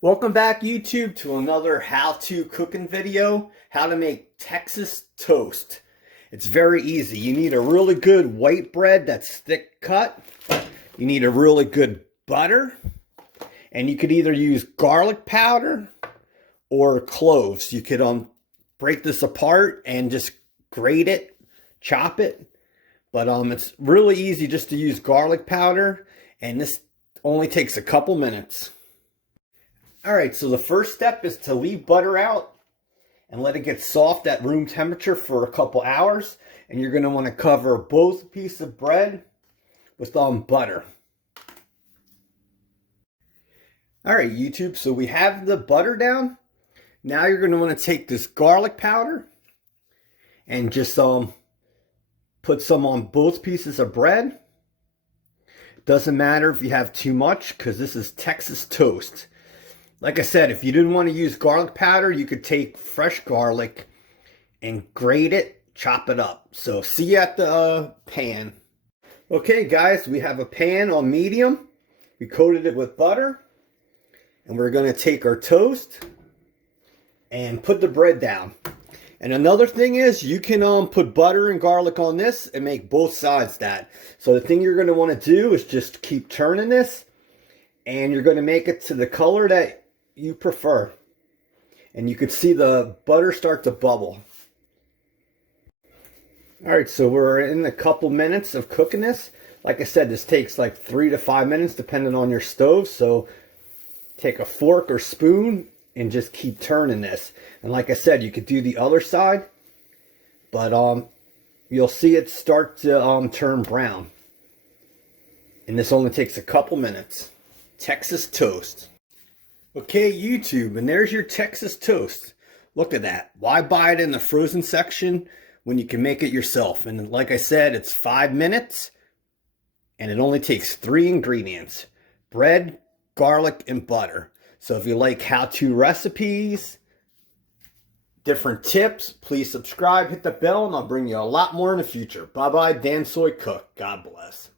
Welcome back, YouTube, to another how-to cooking video, how to make Texas toast. It's very easy. You need a really good white bread that's thick cut. You need a really good butter. And you could either use garlic powder or cloves. You could break this apart and just grate it, chop it. But it's really easy just to use garlic powder, and this only takes a couple minutes. Alright, so the first step is to leave butter out and let it get soft at room temperature for a couple hours. And you're going to want to cover both pieces of bread with butter. Alright, YouTube, so we have the butter down. Now you're going to want to take this garlic powder and just put some on both pieces of bread. Doesn't matter if you have too much, because this is Texas toast. Like I said, if you didn't want to use garlic powder, you could take fresh garlic and grate it, chop it up. So see you at the pan. Okay guys, we have a pan on medium. We coated it with butter. And we're going to take our toast and put the bread down. And another thing is, you can put butter and garlic on this and make both sides that. So the thing you're going to want to do is just keep turning this. And you're going to make it to the color that you prefer. And you could see the butter start to bubble. Alright, so we're in a couple minutes of cooking this. Like I said, this takes like 3 to 5 minutes depending on your stove. So take a fork or spoon and just keep turning this. And like I said, you could do the other side. But you'll see it start to turn brown. And this only takes a couple minutes. Texas toast. Okay, YouTube, and there's your Texas toast. Look at that. Why buy it in the frozen section when you can make it yourself? And like I said, it's 5 minutes, and it only takes 3 ingredients: bread, garlic, and butter. So if you like how-to recipes, different tips, please subscribe, hit the bell, and I'll bring you a lot more in the future. Bye-bye, Dan Soy Cook. God bless.